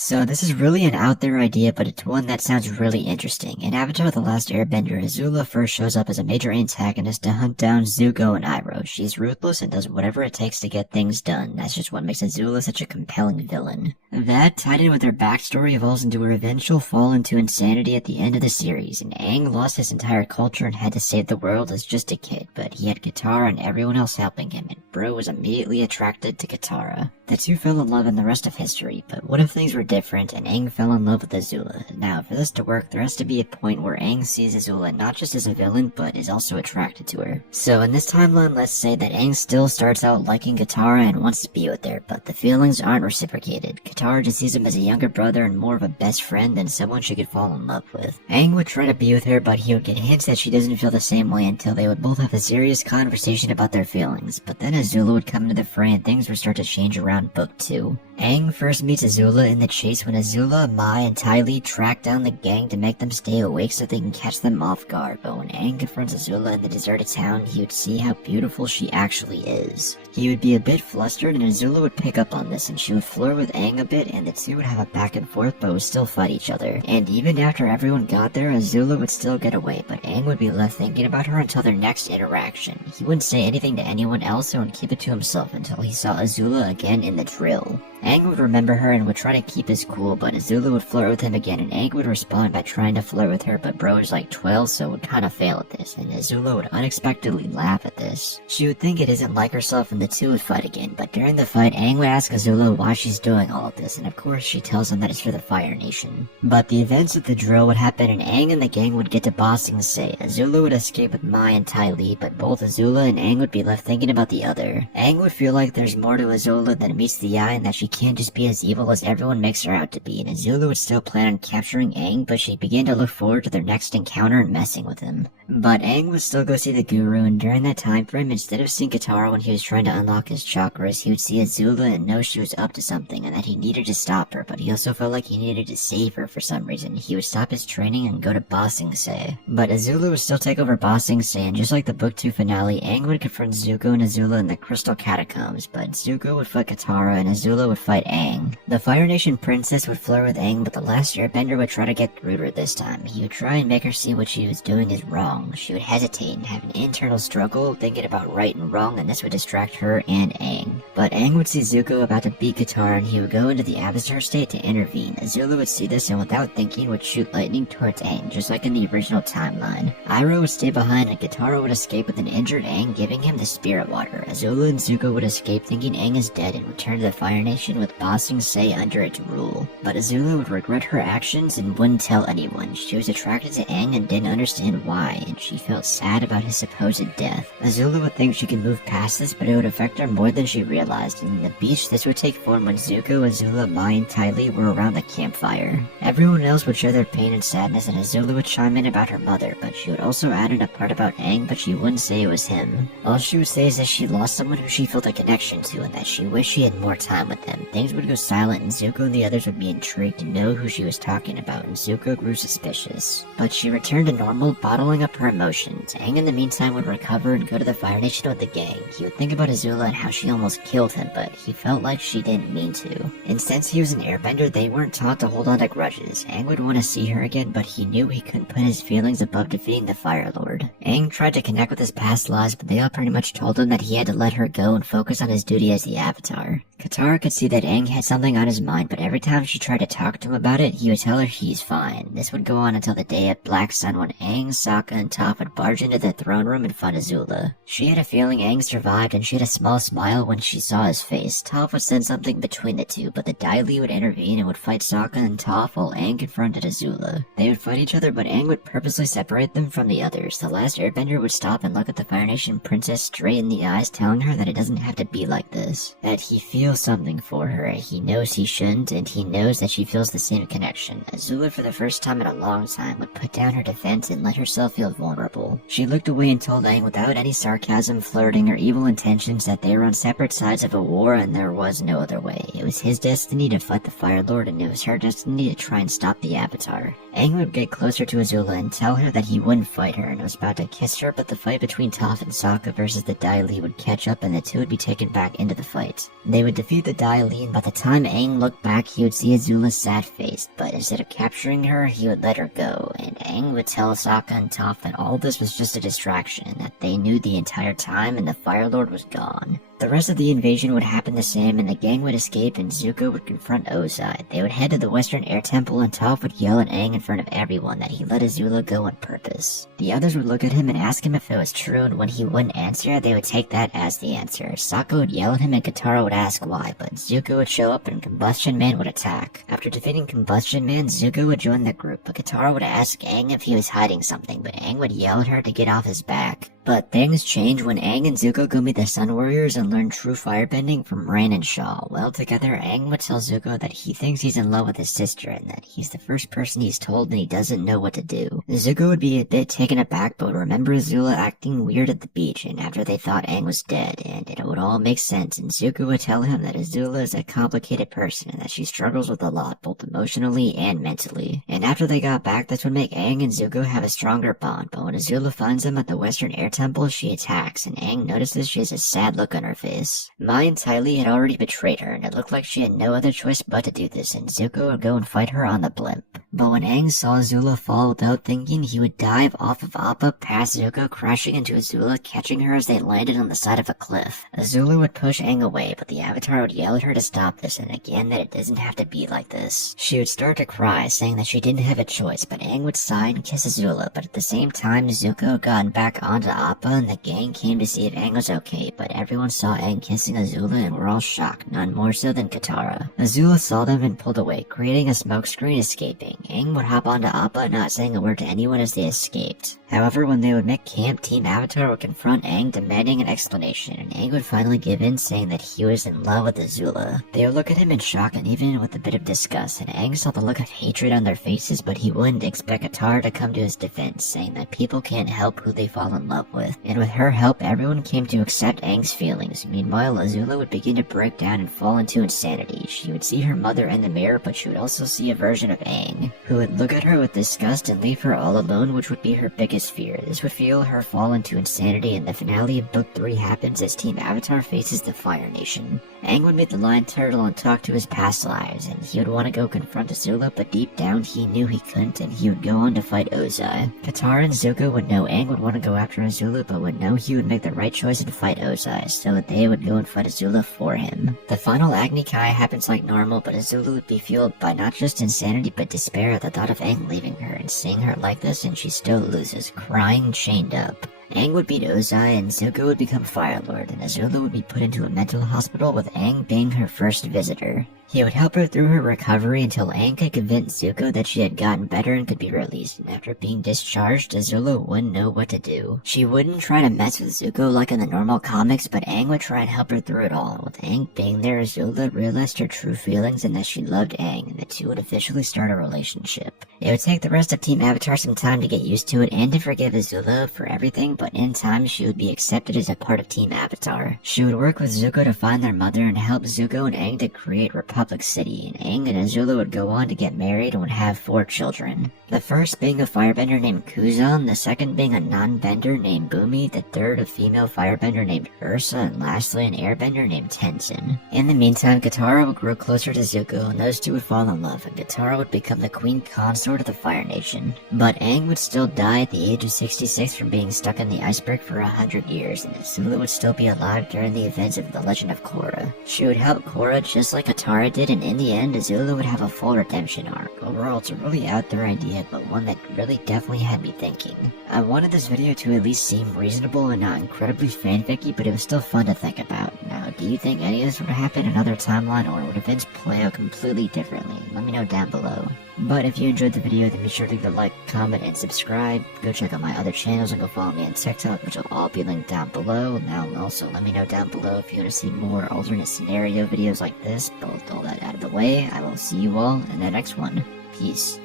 So this is really an out there idea, but it's one that sounds really interesting. In Avatar The Last Airbender, Azula first shows up as a major antagonist to hunt down Zuko and Iroh. She's ruthless and does whatever it takes to get things done. That's just what makes Azula such a compelling villain. That, tied in with her backstory, evolves into her eventual fall into insanity at the end of the series, and Aang lost his entire culture and had to save the world as just a kid, but he had Katara and everyone else helping him, and Bro was immediately attracted to Katara. The two fell in love in the rest of history, but what if things were different and Aang fell in love with Azula? Now, for this to work, there has to be a point where Aang sees Azula not just as a villain, but is also attracted to her. So in this timeline, let's say that Aang still starts out liking Katara and wants to be with her, but the feelings aren't reciprocated. Katara just sees him as a younger brother and more of a best friend than someone she could fall in love with. Aang would try to be with her, but he would get hints that she doesn't feel the same way until they would both have a serious conversation about their feelings. But then Azula would come into the fray and things would start to change around Book 2. Aang first meets Azula in the chase when Azula, Mai, and Ty Lee track down the gang to make them stay awake so they can catch them off guard, but when Aang confronts Azula in the deserted town, he would see how beautiful she actually is. He would be a bit flustered and Azula would pick up on this and she would flirt with Aang a bit and the two would have a back and forth but would still fight each other. And even after everyone got there, Azula would still get away, but Aang would be left thinking about her until their next interaction. He wouldn't say anything to anyone else and would keep it to himself until he saw Azula again in the drill. Aang would remember her and would try to keep his cool, but Azula would flirt with him again and Aang would respond by trying to flirt with her, but Bro is like 12 so would kinda fail at this, and Azula would unexpectedly laugh at this. She would think it isn't like herself and the two would fight again, but during the fight Aang would ask Azula why she's doing all of this, and of course she tells him that it's for the Fire Nation. But the events of the drill would happen and Aang and the gang would get to Ba Sing Se. Azula would escape with Mai and Ty Lee, but both Azula and Aang would be left thinking about the other. Aang would feel like there's more to Azula than meets the eye and that she can't just be as evil as everyone makes her out to be, and Azula would still plan on capturing Aang, but she'd begin to look forward to their next encounter and messing with him. But Aang would still go see the Guru, and during that time frame, instead of seeing Katara when he was trying to unlock his chakras, he would see Azula and know she was up to something and that he needed to stop her, but he also felt like he needed to save her for some reason. He would stop his training and go to Ba Sing Se. But Azula would still take over Ba Sing Se, and just like the Book 2 finale, Aang would confront Zuko and Azula in the Crystal Catacombs, but Zuko would fight Katara and Azula would fight Aang. The Fire Nation princess would flirt with Aang, but the Last Airbender would try to get through to her this time. He would try and make her see what she was doing is wrong. She would hesitate and have an internal struggle thinking about right and wrong, and this would distract her and Aang. But Aang would see Zuko about to beat Katara and he would go into the Avatar state to intervene. Azula would see this and without thinking would shoot lightning towards Aang, just like in the original timeline. Iroh would stay behind and Katara would escape with an injured Aang, giving him the spirit water. Azula and Zuko would escape thinking Aang is dead and return to the Fire Nation with Ba Sing Se under its rule. But Azula would regret her actions and wouldn't tell anyone. She was attracted to Aang and didn't understand why, and she felt sad about his supposed death. Azula would think she could move past this, but it would affect her more than she realized, and in the beach this would take form when Zuko, Azula, Mai, and Ty Lee were around the campfire. Everyone else would share their pain and sadness, and Azula would chime in about her mother, but she would also add in a part about Aang, but she wouldn't say it was him. All she would say is that she lost someone who she felt a connection to, and that she wished she had more time with them. Things would go silent, and Zuko and the others would be intrigued to know who she was talking about, and Zuko grew suspicious. But she returned to normal, bottling up her emotions. Aang in the meantime would recover and go to the Fire Nation with the gang. He would think about Azula and how she almost killed him, but he felt like she didn't mean to. And since he was an airbender, they weren't taught to hold on to grudges. Aang would want to see her again, but he knew he couldn't put his feelings above defeating the Fire Lord. Aang tried to connect with his past lives, but they all pretty much told him that he had to let her go and focus on his duty as the Avatar. Katara could see that Aang had something on his mind, but every time she tried to talk to him about it, he would tell her he's fine. This would go on until the day of Black Sun when Aang, Sokka, and Toph would barge into the throne room and find Azula. She had a feeling Aang survived and she had a small smile when she saw his face. Toph would send something between the two, but the Dai Li would intervene and would fight Sokka and Toph while Aang confronted Azula. They would fight each other, but Aang would purposely separate them from the others. The Last Airbender would stop and look at the Fire Nation princess straight in the eyes, telling her that it doesn't have to be like this. That he feels something for her, he knows he shouldn't, and he knows that she feels the same connection. Azula, for the first time in a long time, would put down her defense and let herself feel vulnerable. She looked away and told Aang without any sarcasm, flirting, or evil intentions that they were on separate sides of a war and there was no other way. It was his destiny to fight the Fire Lord and it was her destiny to try and stop the Avatar. Aang would get closer to Azula and tell her that he wouldn't fight her and was about to kiss her, but the fight between Toph and Sokka versus the Dai Li would catch up and the two would be taken back into the fight. They would defeat the Dailin. By the time Aang looked back, he would see Azula sad-faced, but instead of capturing her, he would let her go, and Aang would tell Sokka and Toph that all this was just a distraction, that they knew the entire time and the Fire Lord was gone. The rest of the invasion would happen the same, and the gang would escape, and Zuko would confront Ozai. They would head to the Western Air Temple, and Toph would yell at Aang in front of everyone that he let Azula go on purpose. The others would look at him and ask him if it was true, and when he wouldn't answer, they would take that as the answer. Sokka would yell at him, and Katara would ask why, but Zuko would show up, and Combustion Man would attack. After defeating Combustion Man, Zuko would join the group, but Katara would ask Aang if he was hiding something, but Aang would yell at her to get off his back. But things change when Aang and Zuko go meet the Sun Warriors and learn true firebending from Rain and Shaw. Well, together, Aang would tell Zuko that he thinks he's in love with his sister and that he's the first person he's told and he doesn't know what to do. Zuko would be a bit taken aback but would remember Azula acting weird at the beach and after they thought Aang was dead, and it would all make sense, and Zuko would tell him that Azula is a complicated person and that she struggles with a lot, both emotionally and mentally. And after they got back, this would make Aang and Zuko have a stronger bond, but when Azula finds them at the Western Air Temple, she attacks, and Aang notices she has a sad look on her face. Mai and Ty Lee had already betrayed her, and it looked like she had no other choice but to do this, and Zuko would go and fight her on the blimp. But when Aang saw Azula fall without thinking, he would dive off of Appa past Zuko, crashing into Azula, catching her as they landed on the side of a cliff. Azula would push Aang away, but the Avatar would yell at her to stop this, and again that it doesn't have to be like this. She would start to cry, saying that she didn't have a choice, but Aang would sigh and kiss Azula, but at the same time Zuko had gotten back onto Appa, and the gang came to see if Aang was okay, but everyone saw Aang kissing Azula and were all shocked, none more so than Katara. Azula saw them and pulled away, creating a smokescreen, escaping. Aang would hop onto Appa, not saying a word to anyone as they escaped. However, when they would make camp, Team Avatar would confront Aang, demanding an explanation, and Aang would finally give in, saying that he was in love with Azula. They would look at him in shock and even with a bit of disgust, and Aang saw the look of hatred on their faces, but he wouldn't expect Katara to come to his defense, saying that people can't help who they fall in love with. And with her help, everyone came to accept Aang's feelings. Meanwhile, Azula would begin to break down and fall into insanity. She would see her mother in the mirror, but she would also see a version of Aang, who would look at her with disgust and leave her all alone, which would be her biggest fear. This would fuel her fall into insanity, and the finale of Book 3 happens as Team Avatar faces the Fire Nation. Aang would meet the Lion Turtle and talk to his past lives, and he would want to go confront Azula, but deep down he knew he couldn't, and he would go on to fight Ozai. Katara and Zuko would know Aang would want to go after Azula, but would know he would make the right choice and fight Ozai, so that they would go and fight Azula for him. The final Agni Kai happens like normal, but Azula would be fueled by not just insanity but despair at the thought of Aang leaving her, and seeing her like this, and she still loses, crying chained up. Aang would beat Ozai, and Zuko would become Fire Lord, and Azula would be put into a mental hospital with Aang being her first visitor. He would help her through her recovery until Aang could convince Zuko that she had gotten better and could be released, and after being discharged, Azula wouldn't know what to do. She wouldn't try to mess with Zuko like in the normal comics, but Aang would try and help her through it all. With Aang being there, Azula realized her true feelings and that she loved Aang, and the two would officially start a relationship. It would take the rest of Team Avatar some time to get used to it and to forgive Azula for everything, but in time she would be accepted as a part of Team Avatar. She would work with Zuko to find their mother and help Zuko and Aang to create Republic City, and Aang and Azula would go on to get married and would have 4 children. The first being a firebender named Kuzan, the second being a non-bender named Bumi, the third a female firebender named Ursa, and lastly an airbender named Tenzin. In the meantime, Katara would grow closer to Zuko, and those two would fall in love, and Katara would become the queen consort of the Fire Nation. But Aang would still die at the age of 66 from being stuck in the iceberg for 100 years, and Azula would still be alive during the events of the Legend of Korra. She would help Korra just like Katara did, and in the end, Azula would have a full redemption arc. Overall, it's a really out there idea, but one that really definitely had me thinking. I wanted this video to at least seem reasonable and not incredibly fanficky, but it was still fun to think about. Now, do you think any of this would happen in another timeline, or would events play out completely differently? Let me know down below. But if you enjoyed the video, then be sure to leave a like, comment, and subscribe. Go check out my other channels and go follow me on TikTok, which will all be linked down below. Now, also let me know down below if you want to see more alternate scenario videos like this. But with all that out of the way, I will see you all in the next one. Peace.